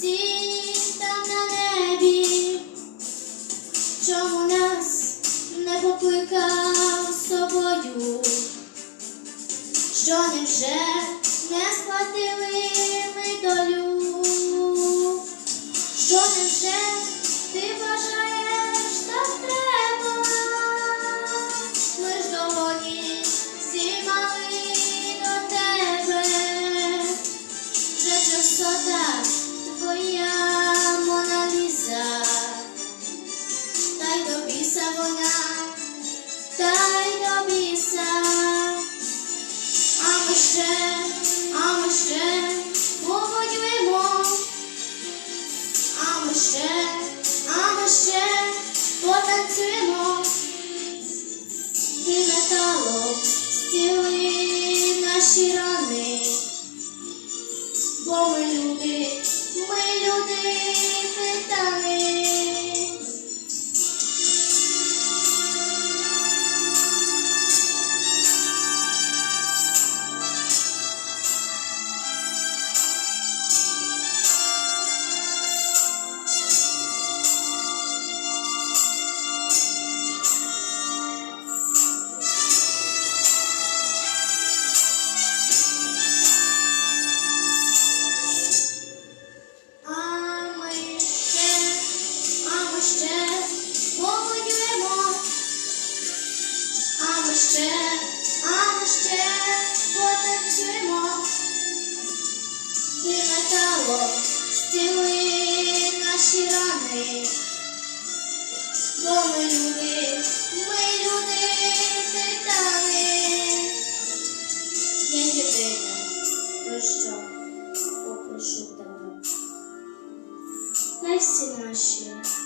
Зірь там на небі, чому нас не покликав з собою, що невже не сплатили ми долю. Вона, та й до. А ми ще, а ми ще поводьмо, а ми ще, а ми ще потанцюємо. Металом стіли наші рани, бо ми люди, ми люди ще, а ми ще потанцюємо. Ти метало стіли наші рани, бо ми люди, ми люди титани. Я єдине, про що попрошу тебе. Хай всі наші.